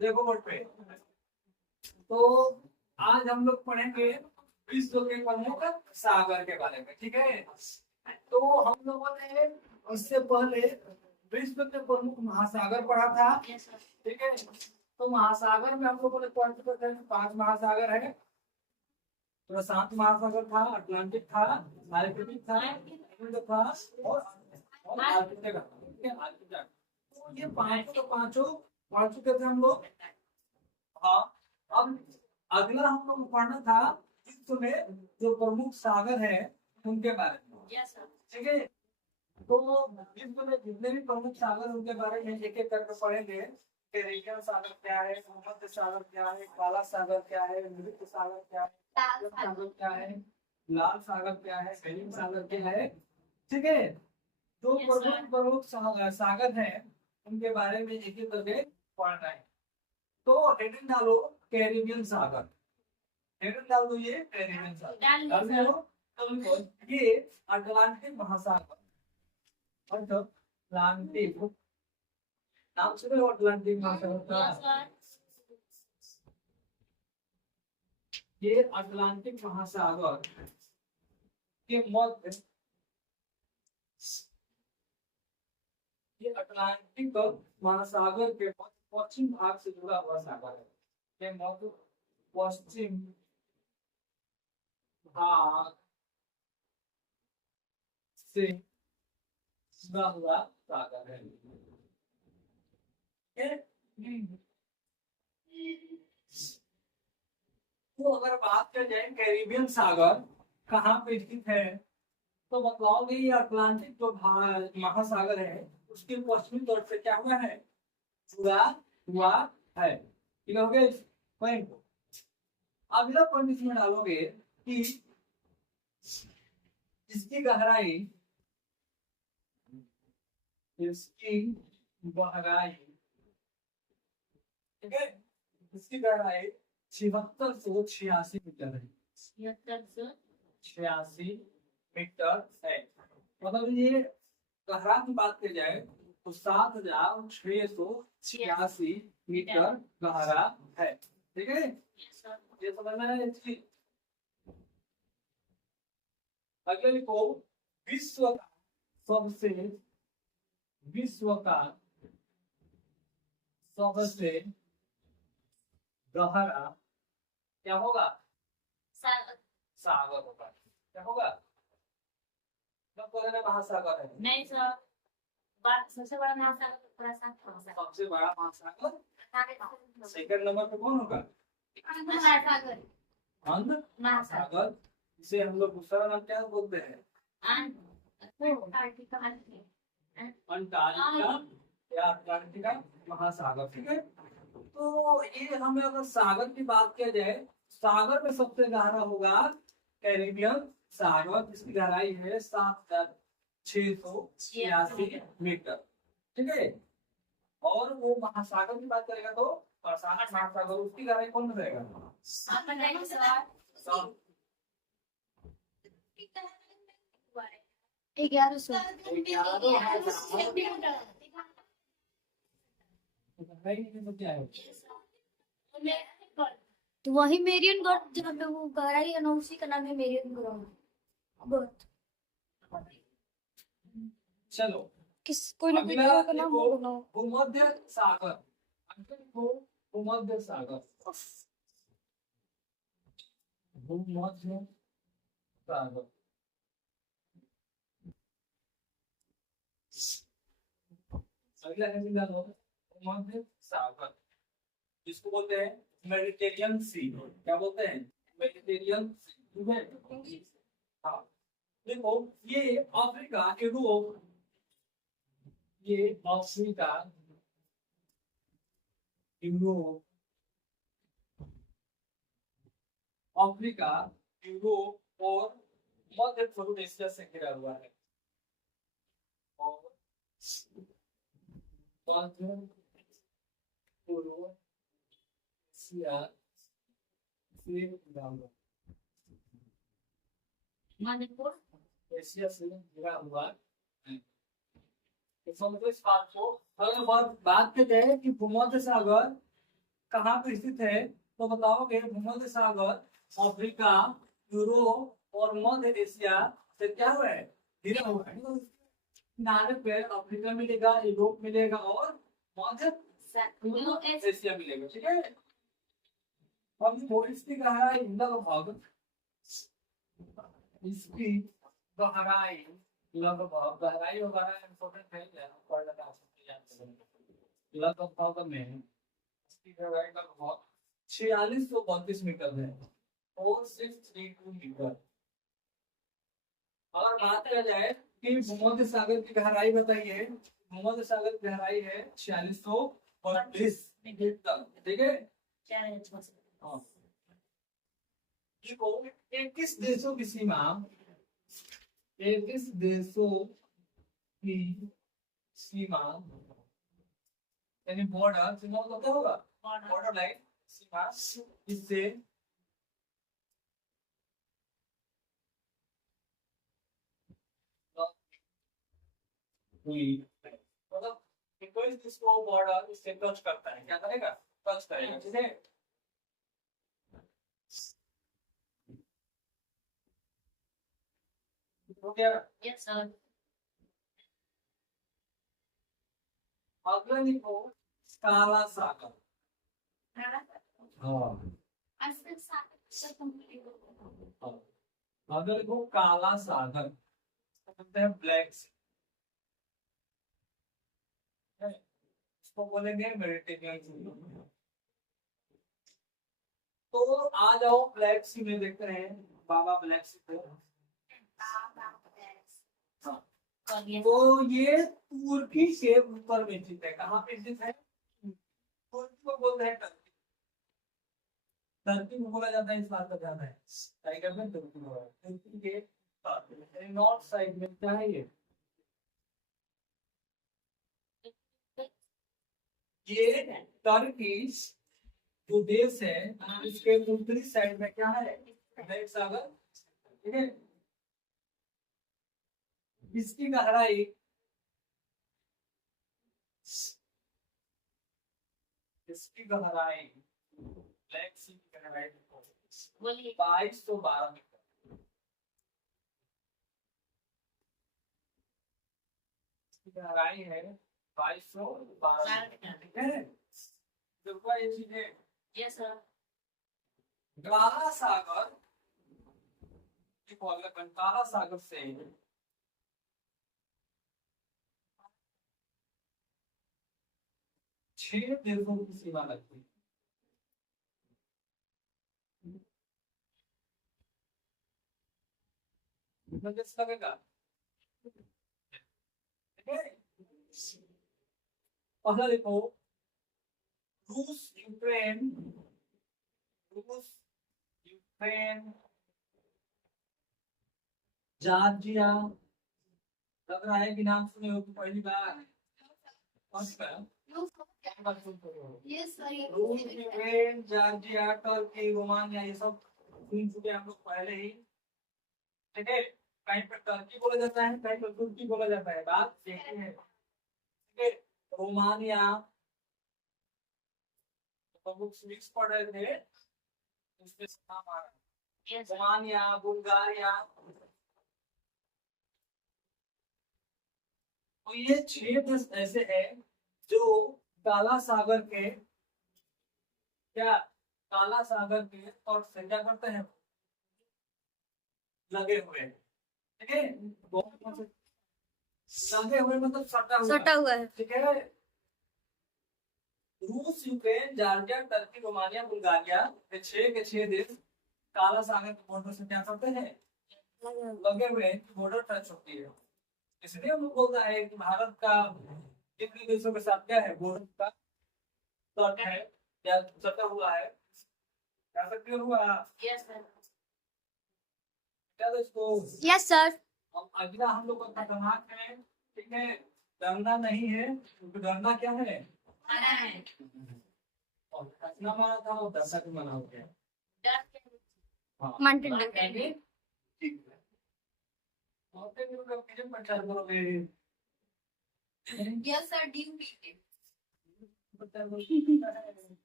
देखो बोर्ड पे। तो आज हम लोग पढ़ेंगे विश्व के प्रमुख सागर के बारे में, ठीक है। तो हम लोगों ने इससे पहले विश्व के प्रमुख महासागर पढ़ा था, ठीक है। तो महासागर में हम लोगों ने पढ़ चुके थे 5 महासागर है। प्रशांत महासागर था, अटलांटिक था, आर्कटिक था, हिंद था और आर्कटिक था, ठीक है, आर्कटिक। तो ये पांचों के पांचों पढ़ चुके थे हम लोग। हाँ, अब अगला हम लोग पढ़ना था विश्व में जो प्रमुख सागर है उनके बारे में, ठीक है। तो विश्व में जितने भी प्रमुख सागर उनके बारे में एक एक करके पढ़ेंगे। कैरिबियन सागर क्या है, भूमध्य सागर क्या है, काला सागर क्या है, मृत सागर क्या है, सागर क्या है, लाल सागर क्या है, बेरिंग सागर क्या है, ठीक है। जो प्रमुख प्रमुख सागर है उनके बारे में एक एक करके पढ़ना है। तो हेडिंग डालो कैरिबियन सागर, हेडिंग डाल दो ये कैरिबियन सागर डाल दो। तो ये अटलांटिक महासागर, अटलांटिक नाम सुने हो अटलांटिक महासागर का? ये अटलांटिक महासागर के मध्य, ये अटलांटिक महासागर के पश्चिम भाग से जुड़ा हुआ सागर है। ये मध्य पश्चिम भाग से जुड़ा हुआ सागर है। तो अगर बात कर जाए कैरिबियन सागर कहाँ पे स्थित है, तो बतलाओगे ये अटलांटिक जो महासागर है उसके पश्चिमी तौर से क्या हुआ है, जुड़ा हुआ है। ठीक हो गया पॉइंट। अगला पॉइंट इसमें डालोगे कि इसकी गहराई, इसकी गहराई, ठीक है, इसकी गहराई 7686 मीटर है, 7686 मीटर है। मतलब ये गहरा की बात की जाए तो 7686 मीटर गहरा है, ठीक है। ये समझना है इसकी। अगले लिखो विश्व का सबसे, विश्व का सबसे गहरा क्या होगा, सागर होगा। क्या होगा, महासागर है नहीं सर, सबसे बड़ा महासागर प्रशांत महासागर, सबसे बड़ा महासागर। सेकंड नंबर पे कौन होगा, महासागर, अंध महासागर। इसे हम लोग दूसरा नाम क्या बोलते हैं, अंटार्कटिका या अटलांटिका महासागर, ठीक है। तो ये हमें अगर सागर की बात किया जाए, सागर में सबसे गहरा होगा कैरिबियन सागर, जिसकी गहराई है 7686 मीटर, ठीक है। और वो महासागर की बात करेगा तो प्रशांत महासागर, उसकी गहराई कौन रहेगा, 1100। क्या है, तो वही मेरियन गॉड जहाँ पे वो गहराई है ना, उसी का नाम है मेरियन गॉड। चलो किस कोई ना कोई जगह का नाम होगा ना। भूमध्य सागर, भूमध्य सागर, भूमध्य सागर। अगला है भूमध्य सागर, जिसको बोलते हैं मेडिटेरियन सी। क्या बोलते हैं, मेडिटेरियन सी, ठीक है। हाँ, देखो ये अफ्रीका, यूरोप, ये अफ्रीका, यूरोप, अफ्रीका, यूरोप और मध्य पूर्व एशिया से घिरा हुआ है, और मध्य पूर्व एशिया से घिरा हुआ, मणिपुर एशिया से घिरा हुआ है। तो समझो इस बात को। अगर बात की जाए कि भूमध्य सागर कहाँ पे स्थित है, तो बताओगे भूमध्य सागर अफ्रीका, यूरोप और मध्य एशिया से क्या हुआ है, घिरा हुआ है। तो किनारे पे अफ्रीका मिलेगा, यूरोप मिलेगा और मध्य एशिया मिलेगा, ठीक है। अब वो इसकी गहराई लगभग, इसकी गहराई लगभग, गहराई वगैरह इम्पोर्टेंट है क्या, लगभग में इसकी गहराई लगभग 4632 मीटर है, 4632 मीटर। अगर बात किया जाए कि भूमध्य सागर की गहराई बताइए, भूमध्य सागर की गहराई है 4632 मीटर, ठीक है। हाँ। देखो 21 देशों की सीमा, 21 देशों की सीमा यानी बॉर्डर, सीमा मतलब क्या होगा, बॉर्डर लाइन, सीमा, इससे हुई, मतलब 21 देश को बॉर्डर इससे टच करता है, क्या करेगा, टच करेगा, ठीक है। हो गया। अगला लिखो काला सागर। हाँ, अगर लिखो काला सागर, बोलते हैं ब्लैक सी, इसको बोलेंगे मेडिटेरियन सी। तो आ जाओ ब्लैक सी में, देखते हैं बाबा ब्लैक सी को। हाँ, तो ये तुर्की के ऊपर में स्थित है, कहाँ पे स्थित है, तुर्की को बोलते हैं टर्की, टर्की में बोला जाता है, इस बात का ध्यान है, टाइगर में तुर्की में, तुर्की के नॉर्थ साइड में क्या है ये टर्की जो देश है, इसके उत्तरी साइड में क्या है, ब्लैक सागर, ठीक है। इसकी गहराई, इसकी गहराई, ब्लैक सी की गहराई 2212 मीटर, इसकी गहराई है 2212 मीटर, ठीक है। देखो ये चीज है, काला सागर, काला सागर से 6 देशों की सीमा लगती है, लगेगा, ठीक है। पहला देखो रूस यूक्रेन, रूस यूक्रेन जॉर्जिया, लग रहा है कि नाम सुने हो पहली बार, रूस यूक्रेन जॉर्जिया टर्की रोमानिया, ये सब सुन चुके हम लोग पहले ही, ठीक है। कहीं पर टर्की बोला जाता है, कहीं पर तुर्की बोला जाता है, बात देखते हैं, ठीक है। रोमानिया तो बुक्स मिक्स पढ़ रहे थे, इसमें नाम आ रहा है, रोमानिया, बुल्गारिया, तो ये 6 देश ऐसे हैं जो काला सागर के, क्या काला सागर के और से क्या करते हैं, लगे हुए हैं, ठीक है। लगे हुए मतलब सटा हुआ है। ठीक है। रूस Ukraine Georgia Turkey Romania Bulgaria, ये 6 के 6 देश काला सागर के बॉर्डर से क्या करते हैं, लगे हुए हैं, बॉर्डर टच होती है। इसलिए हम लोग बोलता है कि भारत का कितने देशों के साथ क्या है, बॉर्डर का तट है या सटा हुआ है, क्या सकते हुआ, क्या दोस्तों, यस सर। अब अगला हम लोग का खतरनाक है, ठीक है। डरना नहीं है, क्योंकि डरना क्या है, और हंसना मना था और डरना भी मना हो गया। हाँ, ठीक है। और फिर लोग किचन प्रचार करोगे, यस सर, ड्यूटी प्रचार करोगे।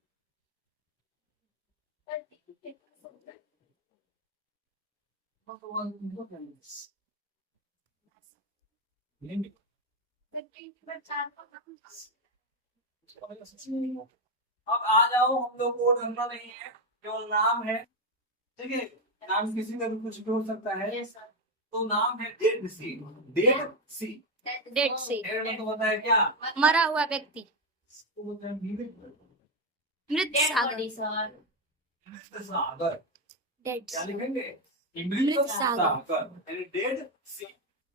अब आ जाओ, हम लोग को ढूंढना नहीं है, केवल नाम है। ठीक है, नाम किसी का भी कुछ भी हो सकता है। तो नाम है डेड सी। डेड सी, डेड सी, डेड मतलब होता है क्या? मरा हुआ व्यक्ति, इसको बोलते हैं मृत। मृत सागर, मृत सागर। डेड क्या सी, लिखेंगे? मृत मृत सागर। सागर यानी डेड सी।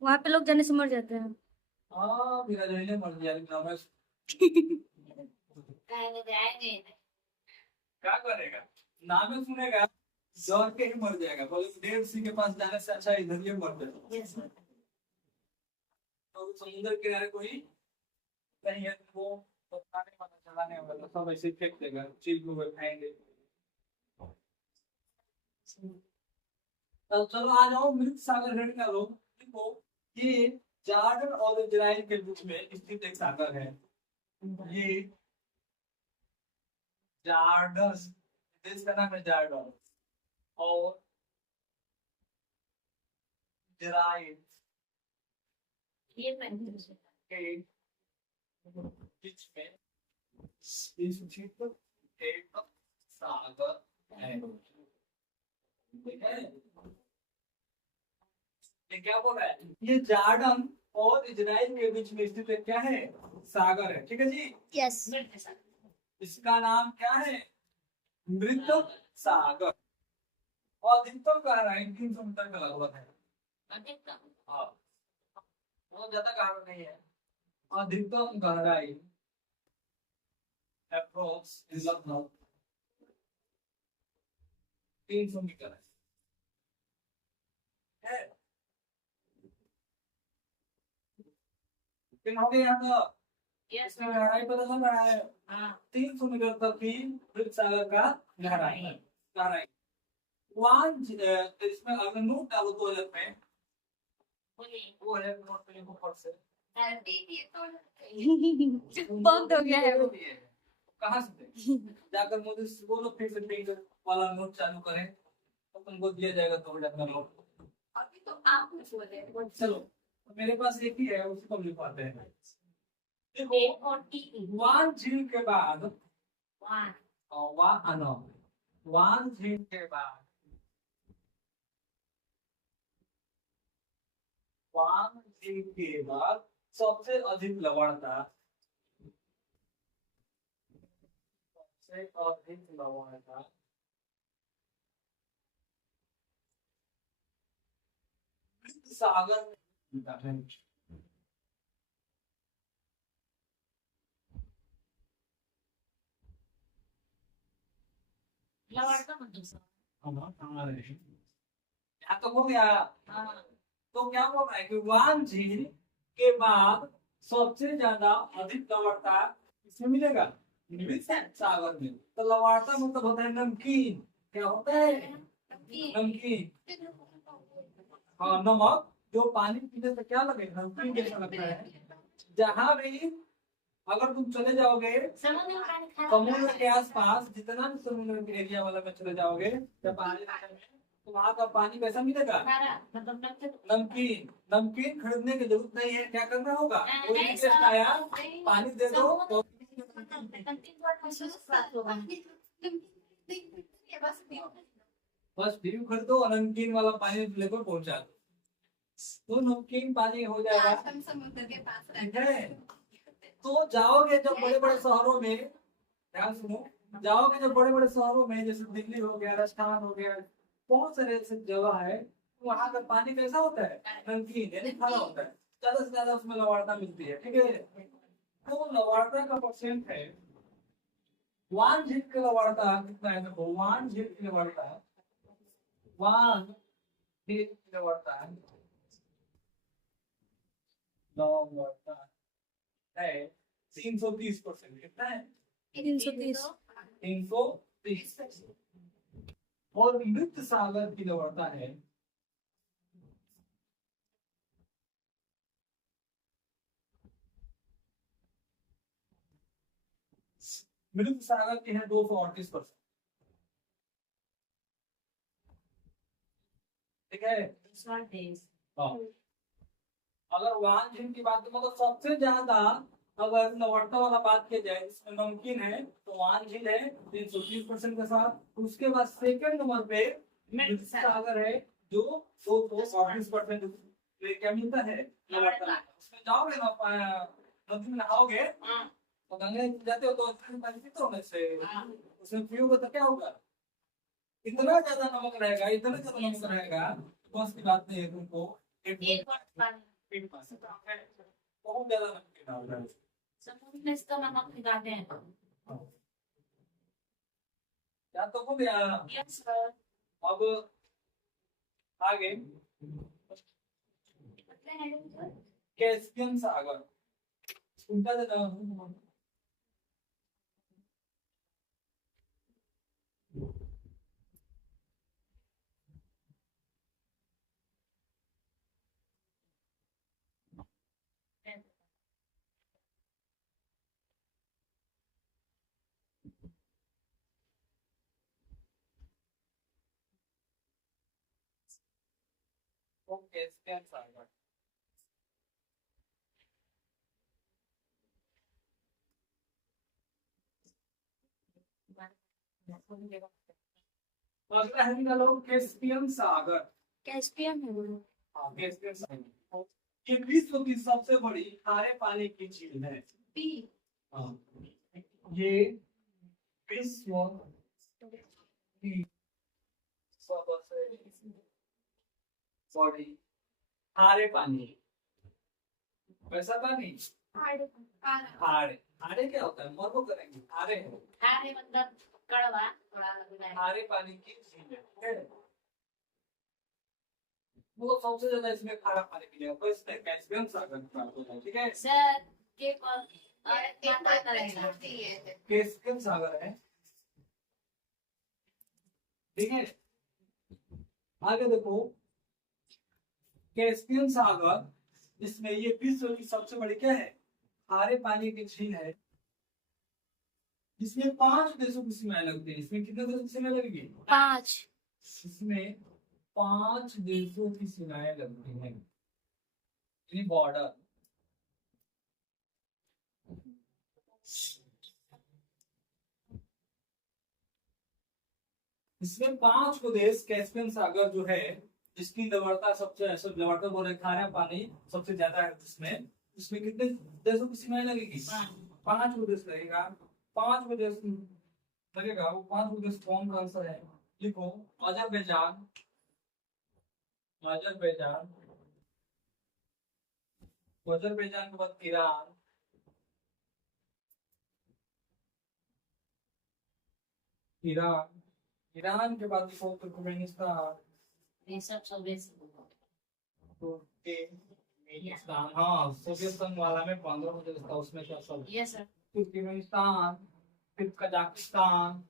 वहाँ पे लोग जाने से मर जाते हैं। हाँ, मेरा जहने मर गया लेकिन मैं क्या करेगा? नाम ही सुनेगा डर के ही मर जाएगा। बोले डेड सी के पास जाने से अच्छा इधर ही मर जाए। और समुद्र किनारे कोई नहीं है वो तो खाने वाला चलाने वाला सब ऐसे ही फेंक देगा, चिल को खाएंगे। तो चलो आ जाओ, मृत सागर रेड का लो। देखो ये जॉर्डन और इजराइल के बीच में स्थित एक सागर है। ये जॉर्डन, देश का नाम है जॉर्डन, और इजराइल के बीच में स्थित एक सागर है। ठीक है, ये क्या बोल रहा है? ये जॉर्डन और इजराइल के बीच में स्थित एक क्या है? सागर है। ठीक है जी, यस, इसका नाम क्या है? मृत सागर। और अधिकतम गहराई 300 मीटर का लगभग है। हाँ, बहुत ज्यादा गहरा नहीं है। अधिकतम गहराई अप्रोक्स लगभग 300 मीटर है। कितना हो गया यहाँ का? इसका गहराई पता चल रहा है? 300 मीटर तक की मृत सागर का गहराई गहराई। इसमें अगर नोट डालो 2000 में, वो है नोट पे लिखो फट से। बंद हो गया है वो। कहाँ से दें? जाकर मोदी से बोलो फिर से पिंक वाला नोट चालू करें तो तुमको दिया जाएगा 2000 का नोट। अभी तो आप कुछ बोले। चलो, मेरे पास एक ही है, उसी को लिखवाते हैं। देखो, वान झील के बाद वान झील के बाद वान झील के बाद सबसे अधिक लवणता, सबसे अधिक लवणता सागर में मिलता है। यहाँ तो हो गया। तो क्या बोल रहा है कि वान झील के बाद सबसे ज्यादा अधिक लवणता इसमें मिलेगा मृत सागर में। तो लवणता मतलब होता है नमकीन। क्या होता है? नमकीन। हाँ, नमक जो पानी पीने से क्या लगेगा? नमकीन जैसा लगता है। जहाँ भी अगर तुम चले जाओगे समुद्र के आसपास, जितना भी समुद्र के एरिया वाला में चले जाओगे या पहाड़ी इलाके में, तो वहाँ का पानी कैसा मिलेगा? नमकीन। नमकीन खरीदने की जरूरत नहीं है, क्या करना होगा? कोई भी गेस्ट आया, पानी दे दो तो बस ड्यू खरीदो और नमकीन वाला पानी लेकर पहुंचा दो, तो नमकीन पानी हो जाएगा। ठीक है, तो जाओगे जब बड़े बड़े शहरों में, ध्यान सुनो, जाओगे जब बड़े बड़े शहरों में जैसे दिल्ली हो गया, राजस्थान हो गया, बहुत सारे ऐसे जगह है, वहाँ का पानी कैसा होता है? नमकीन यानी खारा होता है। ज्यादा से ज्यादा उसमें लवणता मिलती है। ठीक है, तो लवणता का परसेंट है, वान झील की लवणता कितना है? देखो, वान झील की लवणता, वान झील की लवणता है 330%। कितना है? 330। 330। और मृत सागर की लवणता है मृत सागर की है 238%। ठीक है। हाँ। अगर वानझील की बात मतलब सबसे ज्यादा अगर नवर्ता वाला बात की जाए इसमें नमकीन है तो वानझील है 330% के साथ। उसके बाद सेकंड नंबर पे मिर्च सागर है जो 238% क्या मिलता है नवर्ता में। उसमें जाओगे ना नदी में नहाओगे तो गंगा में जाते हो तो पानी पीते हो ना से उसमें पियोगे तो क्या होगा, इतना ज्यादा नमक रहेगा, इतना ज्यादा नमक रहेगा, बस की बात नहीं है तुमको एक पेट पास बहुत ज्यादा नमक डाल रहा है। समुद्र में इसका नमक मिलाते हैं। क्या तो हो गया। Yes sir. अब आगे कैस्पियन सागर उनका कैस्पियन सागर अगला है निकालो कैस्पियन सागर। कैस्पियन है वो। हाँ कैस्पियन सागर ये विश्व की सबसे बड़ी खारे पानी की झील है। पी। हाँ ये विश्व की सबसे बड़ी खारे पानी, वैसा पानी खारे खारे क्या होता है मरबो करेंगे खारे खारे मतलब कड़वा थोड़ा लगता है। खारे पानी की झील है, ठीक है। वो सबसे ज्यादा इसमें खारा पानी मिलेगा तो इसमें कैस्पियन सागर की बात होता है, ठीक है। सर के और मात्रा रहेगा। कैस्पियन सागर है, ठीक है। आगे देखो कैस्पियन सागर इसमें ये विश्व की सबसे बड़ी क्या है खारे पानी की झील है। इसमें 5 देशों की सीमाएं लगती है। इसमें कितने देशों की सीमाएं लगेगी 5। इसमें 5 देशों की सीमाएं लगती हैं, ये बॉर्डर। इसमें 5 को देश कैस्पियन सागर जो है जिसकी लवणता सबसे सब लवणता बोल रहे खारा पानी सबसे ज्यादा है जिसमें इसमें कितने देशों की सीमाएं लगेगी 5 को देश लगेगा। 5 को देश लगेगा वो 5 को देश कौन कौन सा है लिखो। अजरबैजान अजरबैजान अजरबैजान के बाद ईरान, ईरान ईरान के बाद देखो तुर्कमेनिस्तान, ये सब तुर्कमेनिस्तान। हाँ सोवियत संघ वाला में 15 देश था उसमें क्या सब यस सर। तुर्कमेनिस्तान, फिर कजाकिस्तान,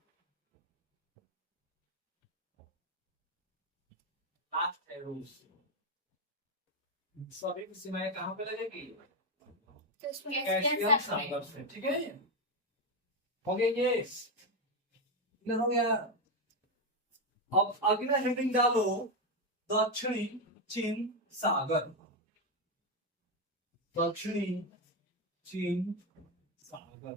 लास्ट है रूस। सभी की सीमाएं कहाँ पे लगेगी कैस्पियन सागर से, ठीक है। हो गया ये इतना हो गया। अब अगला हेडिंग डालो दक्षिणी चीन सागर। दक्षिणी चीन सागर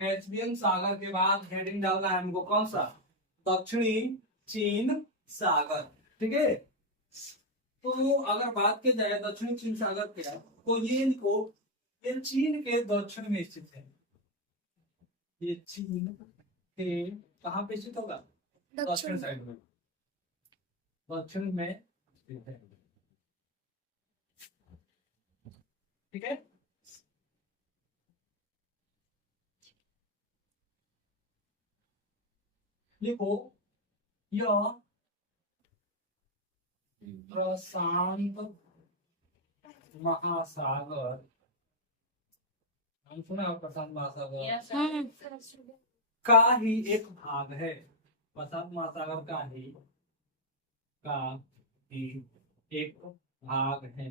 कैस्पियन सागर के बाद हेडिंग डालना है हमको कौन सा दक्षिणी चीन सागर, ठीक है। तो अगर बात की जाए दक्षिणी चीन सागर के तो ये इनको ये चीन के दक्षिण में स्थित है। ये चीन के कहाँ पे स्थित होगा दक्षिण साइड में, दक्षिण में स्थित है, ठीक है। देखो यह प्रशांत महासागर, हम सुना है प्रशांत महासागर का ही एक भाग है। प्रशांत महासागर का ही एक भाग है,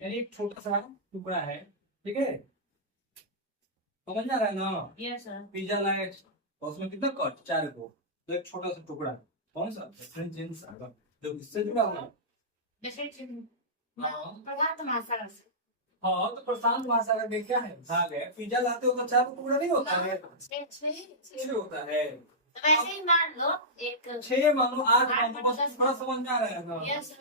यानी एक छोटा सा टुकड़ा है, ठीक है। समझ आ रहा है ना। Yes sir. पिज्जा लाइट और उसमें कितना कट 4 को तो एक छोटा सा टुकड़ा कौन सा दक्षिण चीन सागर जो किससे जुड़ा हुआ है? हाँ प्रभात महासागर से। हाँ, तो प्रशांत महासागर के क्या है भाग है। पिज्जा लाते हो तो 4 टुकड़ा नहीं होता है, छह होता है। तो वैसे ही मान लो एक 6 मानो 8 आठ मानो, बस पचास थोड़ा समझ में आ रहा है ना। यस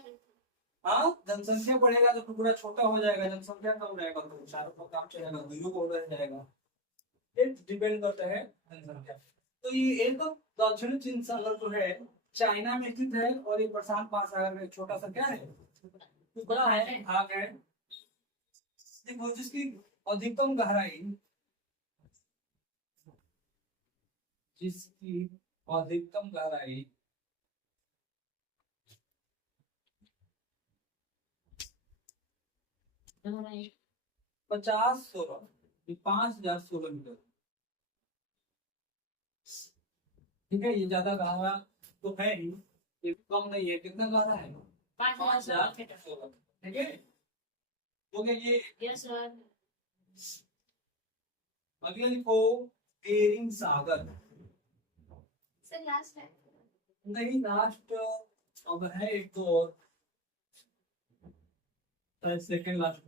हाँ, जनसंख्या बढ़ेगा तो टुकड़ा छोटा हो जाएगा, जनसंख्या कम रहेगा तो चारों का काम चलेगा, जीरो को रह जाएगा। ये डिपेंड करता है जनसंख्या। तो ये एक दक्षिण चीन सागर जो है चाइना में स्थित है, और ये प्रशांत महासागर में छोटा सा क्या है टुकड़ा है, भाग है। देखो जिसकी अधिकतम गहराई, जिसकी अधिकतम गहराई 5016 मीटर। ठीक है, ये ज्यादा गहरा तो है ही, ये कम नहीं है। कितना गहरा है? 5016। ठीक है, तो क्या ये यस सर। अगले लिखो बेरिंग सागर। सर लास्ट है। नहीं, लास्ट अब है एक तो और, सेकंड लास्ट।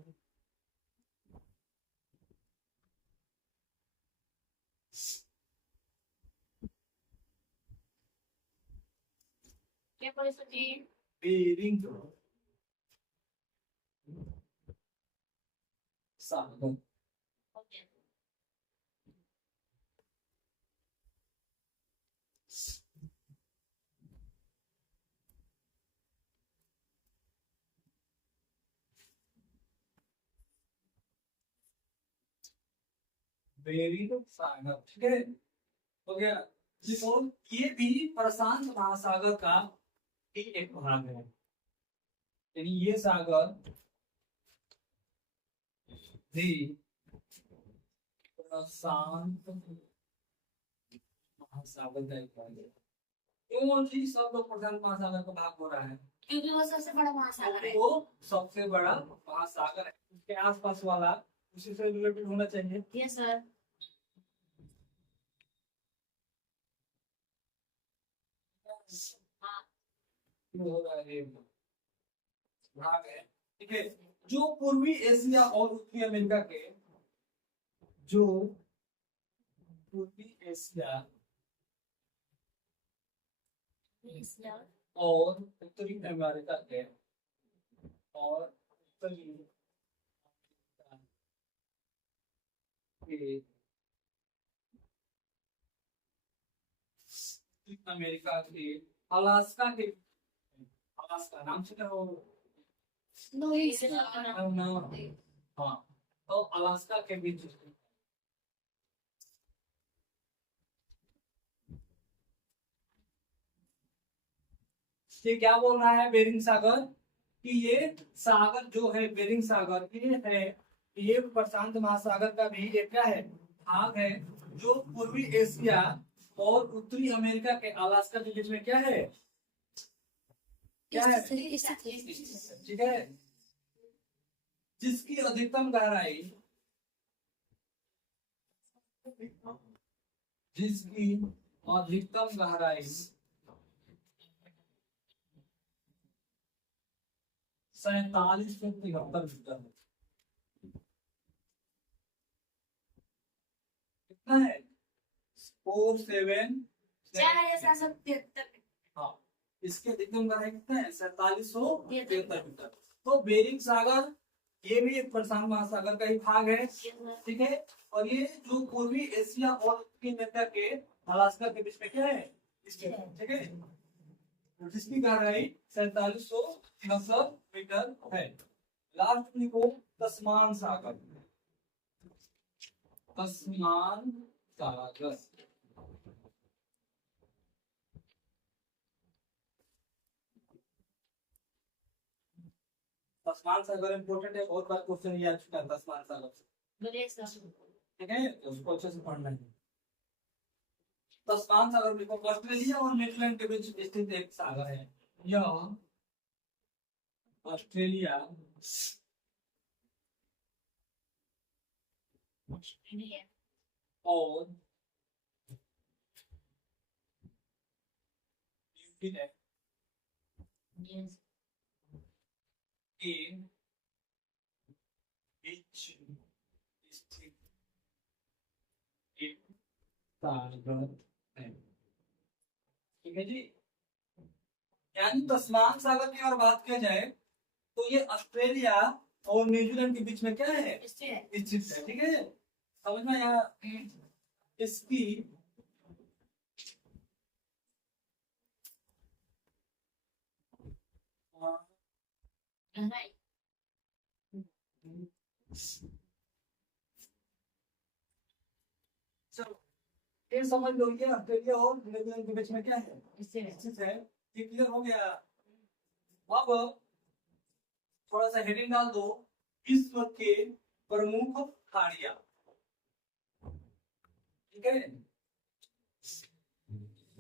क्या बोले सर जी? बेरिंग सागर। ओके। बेरिंग सागर। ठीक है, हो गया। देखो ये भी प्रशांत महासागर का ही एक भाग है, यानी ये सागर भी प्रशांत महासागर का एक भाग है। क्यों जी सब लोग प्रशांत महासागर का भाग हो रहा है? क्योंकि वो सबसे बड़ा महासागर है। वो सबसे बड़ा महासागर है, उसके आसपास वाला उसी से रिलेटेड होना चाहिए। Yes sir. हाँ हो रहा है भाग है। ठीक है, जो पूर्वी एशिया और उत्तरी अमेरिका के, जो पूर्वी एशिया यस सर। और उत्तरी अमेरिका के, और उत्तरी अमेरिका के, उत्तरी अमेरिका के अलास्का के, अलास्का नाम सुना हो? No yes sir. हाँ, तो अलास्का के बीच ये क्या बोल रहा है बेरिंग सागर, कि ये सागर जो है बेरिंग सागर ये है, ये प्रशांत महासागर का भी एक क्या है भाग है, जो पूर्वी एशिया और उत्तरी अमेरिका के अलास्का के बीच में क्या है, क्या है, ठीक है, जिसकी अधिकतम गहराई, जिसकी अधिकतम गहराई 47 से 73 मीटर है। कितना है? 47। 4773। हाँ, इसके अधिकतम गहराई कितना है? 4773 मीटर। तो बेरिंग सागर ये भी एक प्रशांत महासागर का ही भाग है। ठीक है, और ये जो पूर्वी एशिया और उत्तरी अमेरिका के अलास्का के बीच में क्या है, ठीक है, जिसकी गहराई 4773 मीटर है। लास्ट लिखो तस्मान सागर। तस्मान सागर तस्मान सागर इम्पोर्टेंट है, बहुत बार क्वेश्चन ये आ चुका है तस्मान सागर से। ठीक है, तो उसको अच्छे से पढ़ना है। तस्मान सागर देखो ऑस्ट्रेलिया और न्यूजीलैंड के बीच स्थित एक सागर है। यह ऑस्ट्रेलिया और फिर है in which district in सागर है। ठीक है जी। यानी तस्मान सागर की अगर बात किया जाए तो ये ऑस्ट्रेलिया और न्यूजीलैंड के बीच में क्या है, स्थित है। ठीक है, समझ में आया। इसकी चलो ये समझ लो, ये ऑस्ट्रेलिया और न्यूजीलैंड के बीच में क्या है, स्थित है। ये क्लियर हो गया। अब थोड़ा सा हेडिंग डाल दो, विश्व के प्रमुख खाड़ियां। ठीक है,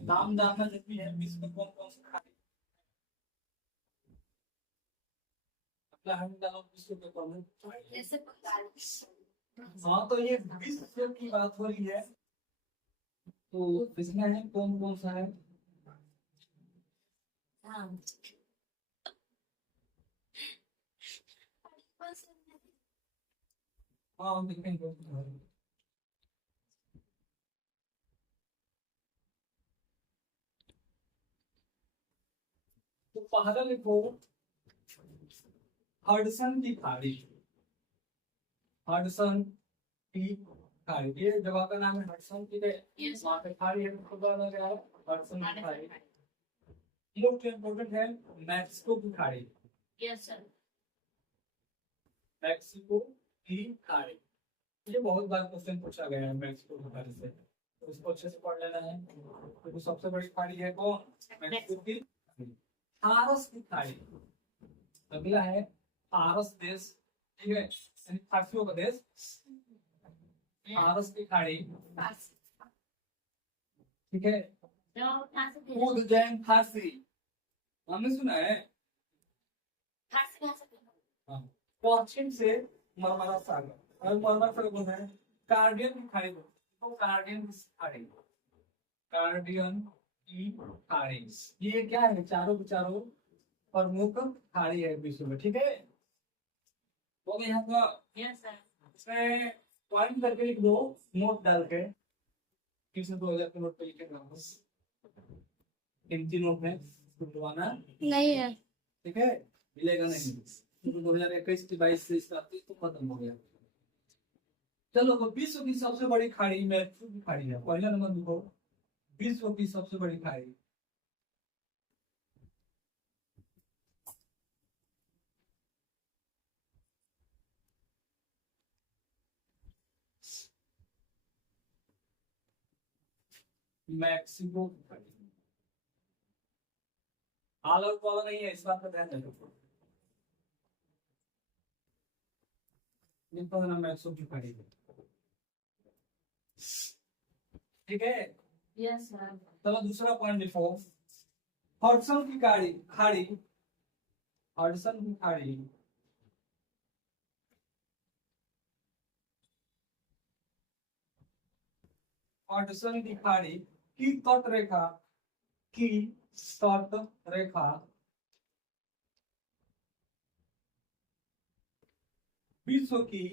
नाम जानना जरूरी है, विश्व में कौन कौन सी खाड़ी। अगला हेडिंग डालो, विश्व के प्रमुख। हाँ, तो ये विश्व की बात हो रही है, तो इसमें है कौन कौन सा है। हाँ, हम देखेंगे। तो पहला लिखो हडसन की खाड़ी। हडसन की खाड़ी, ये जगह का नाम है हडसन की। वहाँ पे खाड़ी है, तो बना गया है हडसन की खाड़ी। लोग जो इम्पोर्टेंट है, मैक्सिको की खाड़ी। मैक्सिको की खाड़ी, ये बहुत बार क्वेश्चन पूछा गया है मैक्सिको की खाड़ी से, तो इसको अच्छे से पढ़ लेना है। तो सबसे बड़ी खाड़ी है कौन, मैक्सिको की खाड़ी। फारस की खाड़ी, अगला है फारस देश। ठीक है, फारसियों का देश, फारस की खाड़ी। ठीक है, उज्जैन फारसी, हमने सुना है। हाँ। पश्चिम से मरमरा सागर, और मरमरा सागर कौन है, कार्डियन की खाड़ी। तो कार्डियन की खाड़ी, कार्डियन की खाड़ी, ये क्या है, चारों के चारों प्रमुख खाड़ी है विश्व में। ठीक है, हो गया यहाँ का। इसमें पॉइंट करके लिख दो, नोट डाल के। ट्यूशन 2000 के नोट पे लिखे कीमती नोट में छुटवाना नहीं है। ठीक है, मिलेगा नहीं। 2021 की 22 से इसका तो खत्म हो गया। चलो, तो विश्व की सबसे बड़ी खाड़ी मैक्सिको की खाड़ी है। पहला नंबर लिखो, विश्व की सबसे बड़ी खाड़ी। मैक्सिको की खाड़ी, आल आउट वाला नहीं है, इस बात का ध्यान रखो। मैक्सिको की खाड़ी, ठीक है। Yes sir. चलो दूसरा पॉइंट लिखो, हडसन की खाड़ी। खाड़ी, हडसन की खाड़ी हडसन की खाड़ी की तट रेखा, की तट रेखा विश्व की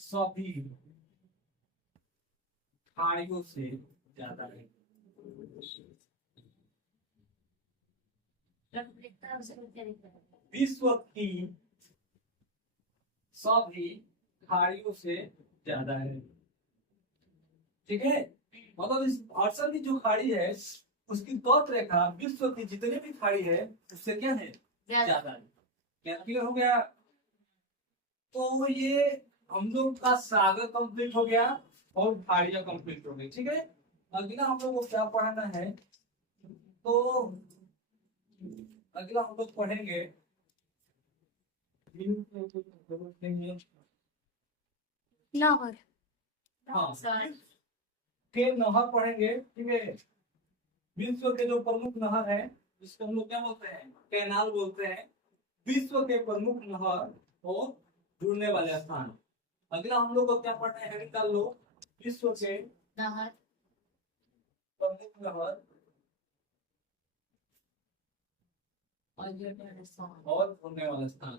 सभी खाड़ियों से ज्यादा है। विश्व की सभी खाड़ियों से ज्यादा है। ठीक है, मतलब इस हडसन की जो खाड़ी है उसकी तट रेखा विश्व की जितनी भी खाड़ी है उससे क्या है, ज्यादा है। क्या क्लियर हो गया। तो ये हम लोग का सागर कंप्लीट हो गया और खाड़ियां कंप्लीट हो गई। ठीक है, अगला हम लोग को क्या पढ़ाना है, तो अगला हम लोग पढ़ेंगे नहर। हाँ, के नहर पढ़ेंगे। ठीक है, विश्व के जो प्रमुख नहर है जिसको हम लोग क्या बोलते हैं, कैनाल बोलते हैं। विश्व के प्रमुख नहर और जुड़ने वाले स्थान। अगला हम लोग को क्या पढ़ना है, हेडिंग डाल लो, विश्व के नहर प्रमुख नहर और घूमने वाला स्थान।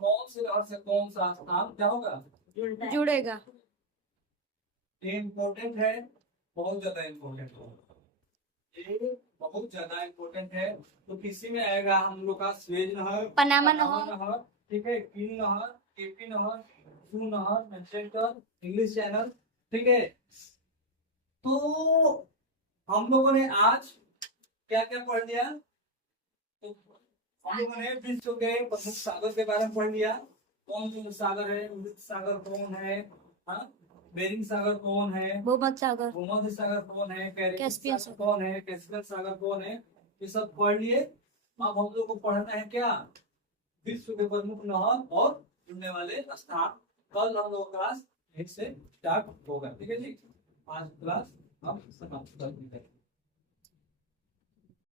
कौन से नहर से कौन सा स्थान क्या होगा, जुड़ेगा। ये इम्पोर्टेंट है, बहुत ज्यादा इम्पोर्टेंट है, ये बहुत ज्यादा इम्पोर्टेंट है। तो किसी में आएगा हम लोग का स्वेज नहर, पनामा पनामा नहर, नहर, ठीक है, किंग नहर, केपी नहर, सू नहर, मैनचेस्टर, इंग्लिश चैनल, ठीक है। तो हम लोगों ने आज क्या क्या पढ़ लिया, तो हम लोगों ने विश्व के प्रमुख सागर के बारे में पढ़ लिया। कौन कौन सागर है, मृत सागर कौन है, हाँ, बेरिंग सागर कौन है, भूमध्य सागर, भूमध्य सागर कौन है, कैस्पियन कैस्पियन सागर कौन है, कैस्पियन सागर कौन है, ये सब पढ़ लिए। अब हम लोग को पढ़ना है क्या, विश्व के प्रमुख नहर और जुड़ने वाले स्थान। कल हम लोग क्लास 1 से स्टार्ट होगा, ठीक है जी। आज क्लास हम समाप्त कर देंगे।